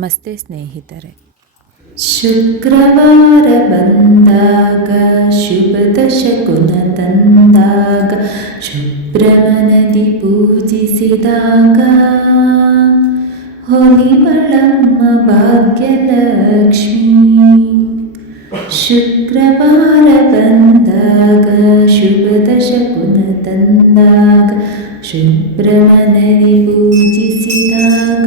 ನಮಸ್ತೆ ಸ್ನೇಹಿತರೆ ಶುಕ್ರವಾರ ಬಂದಾಗ ಶುಭ ದಶಕುನ ತಂದಾಗ ಶುಭ್ರವನದಿ ಪೂಜಿಸಿದಾಗ ಹೊಲಿಮಳಮ್ಮ ಭಾಗ್ಯಲಕ್ಷ್ಮಿ ಶುಕ್ರವಾರ ಬಂದಾಗ ಶುಭ ದಶಕುನ ತಂದಾಗ ಶುಭ್ರವನದಿ ಪೂಜಿಸಿದಾಗ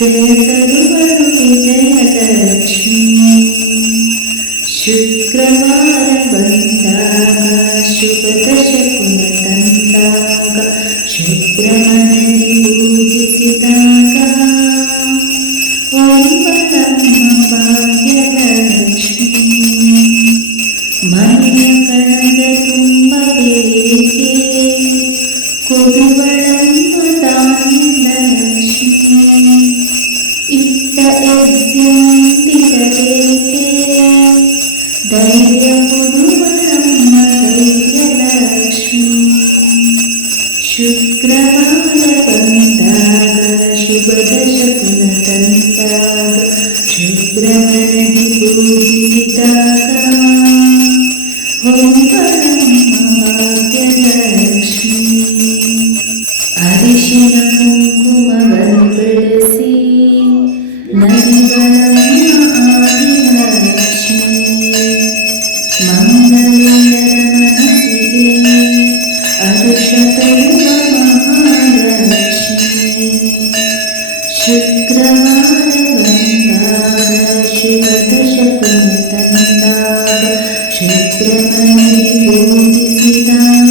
जयकरुवरुजयकरलक्ष्मी शुक्रवारं वन्दाग शुभदशकुलतन्दाग शुक्रमणि पूजिसिता ಶುಕ್ರವಾರ ಬಂದಾಗ ಶುಕ್ರಮಣಿ ಪೂಜಿಸಿದಾಗ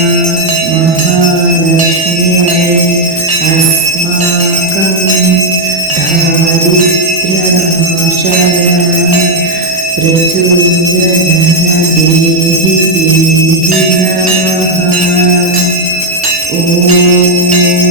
ओ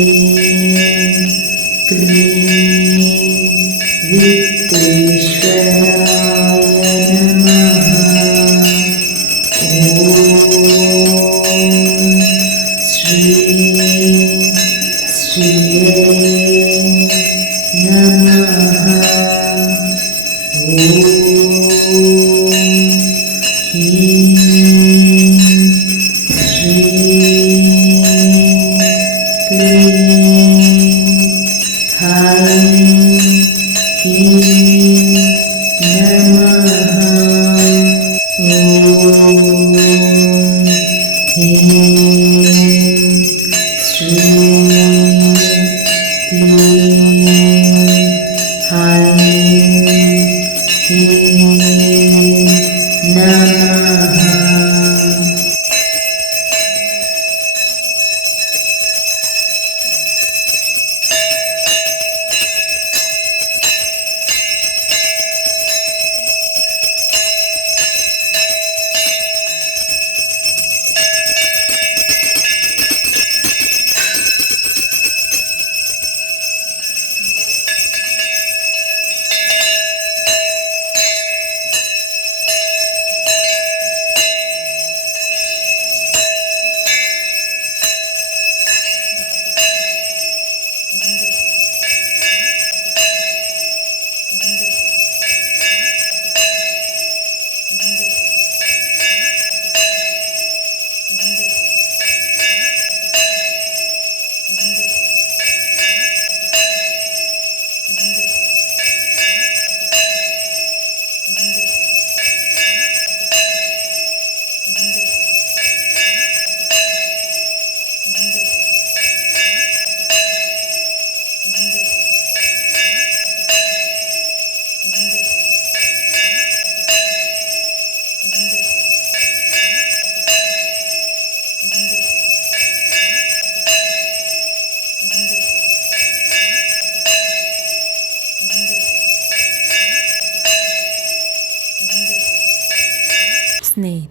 thì